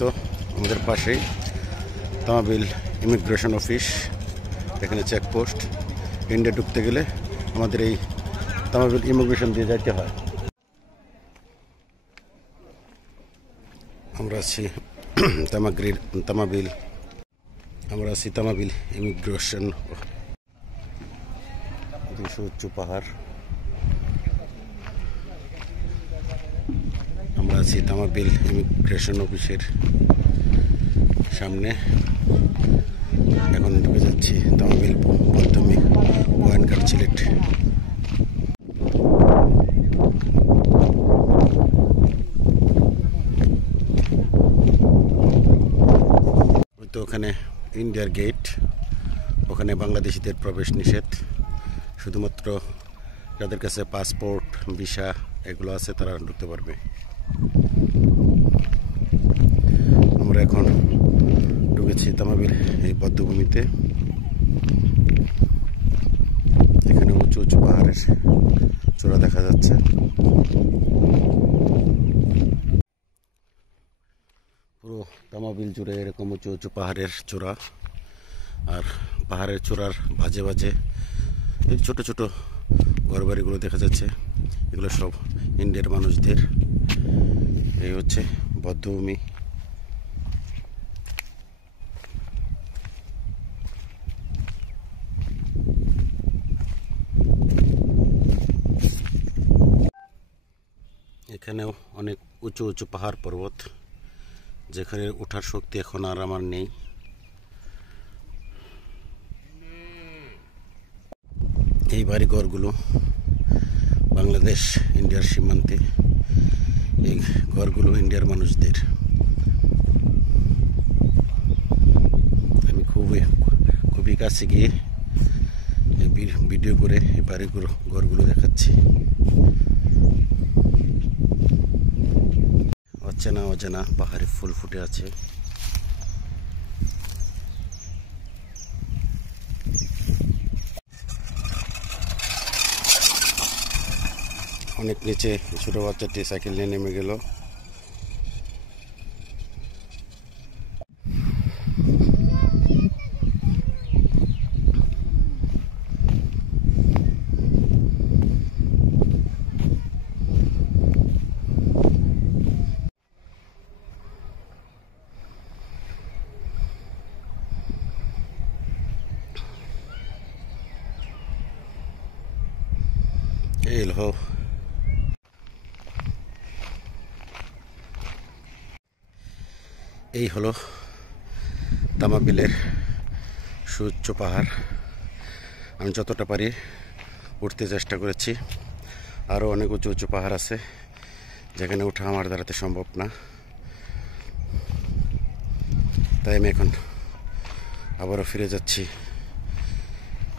তো আমাদের পাশেই তামাবিল ইমিগ্রেশন অফিস, এখানে চেকপোস্ট। ইন্ডিয়া ঢুকতে গেলে আমাদের এই তামাবিল ইমিগ্রেশন দিয়ে যাইতে হয়। আমরা আছি তামাবিল ইমিগ্রেশন, 200 উঁচু পাহাড়। আমরা আছি তামাবিল ইমিগ্রেশন অফিসের সামনে। এখন ঢুকে যাচ্ছি তামাবিল প্রথমে গোয়েনঘাট সিলেট। তো ওখানে ইন্ডিয়ার গেট, ওখানে বাংলাদেশিদের প্রবেশ নিষেধ। শুধুমাত্র যাদের কাছে পাসপোর্ট, ভিসা এগুলো আছে তারা ঢুকতে পারবে। আমরা এখন ঢুকেছি তামাবিল এই বধ্যভূমিতে। এখানে উঁচু উঁচু পাহাড়ের চূড়া দেখা যাচ্ছে। পুরো তামাবিল জুড়ে এরকম উঁচু উঁচু পাহাড়ের চূড়া, আর পাহাড়ের চূড়ার বাজে বাজে এই ছোট ছোট ঘরবাড়িগুলো দেখা যাচ্ছে। এগুলো সব ইন্ডিয়ার মানুষদের। এই হচ্ছে বধ্যভূমি। এখানেও অনেক উঁচু উঁচু পাহাড় পর্বত, যেখানে ওঠার শক্তি এখন আর আমার নেই। এই বাড়িঘরগুলো বাংলাদেশ ইন্ডিয়ার সীমান্তে। এই ঘরগুলো ইন্ডিয়ার মানুষদের। আমি খুবই কাছে গিয়ে ভিডিও করে এই ঘরগুলো দেখাচ্ছি। অচেনা অজানা পাহাড়ে ফুল ফুটে আছে। অনেক নিচে ছোট বাচ্চাটি সাইকেল নিয়ে নেমে গেল। এই হলো তামাবিলের সুউচ্চ পাহাড়। আমি যতটা পারি উঠতে চেষ্টা করেছি। আরও অনেক উঁচু উঁচু পাহাড় আছে যেখানে ওঠা আমার দ্বারাতে সম্ভব না। তাই আমি এখন আবারও ফিরে যাচ্ছি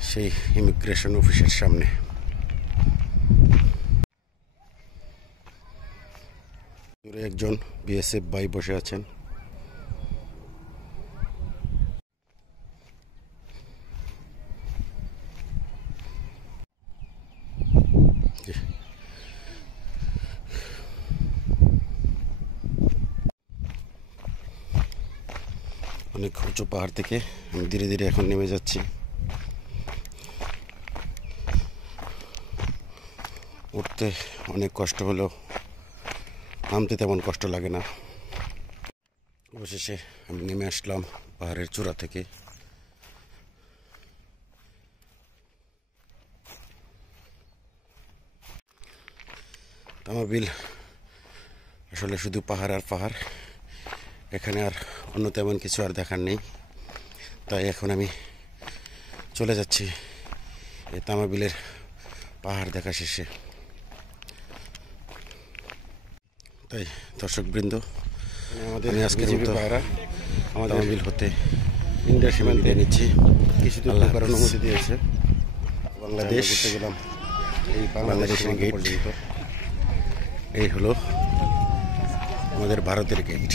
সেই ইমিগ্রেশন অফিসের সামনে। দূরে একজন বিএসএফ ভাই বসে আছেন। অনেক উঁচু পাহাড় থেকে আমি ধীরে ধীরে এখন নেমে যাচ্ছি। উঠতে অনেক কষ্ট হলেও নামতে তেমন কষ্ট লাগে না। অবশেষে আমি নেমে আসলাম পাহাড়ের চূড়া থেকে। তামাবিল আসলে শুধু পাহাড় আর পাহাড়, এখানে আর অন্য তেমন কিছু আর দেখার নেই। তাই এখন আমি চলে যাচ্ছি এই তামাবিলের পাহাড় দেখা শেষে। তাই দর্শকবৃন্দ, আমি আজকের মতো আমাদের তামাবিল হতে ইন্ডিয়া সীমান্তে নিচ্ছি। কিছুদিন থাকার অনুমতি দিয়েছে বাংলাদেশ। ঘুরতে গেলাম এই বাংলাদেশের গেট পর্যন্ত। এই হলো আমাদের ভারতের গেট।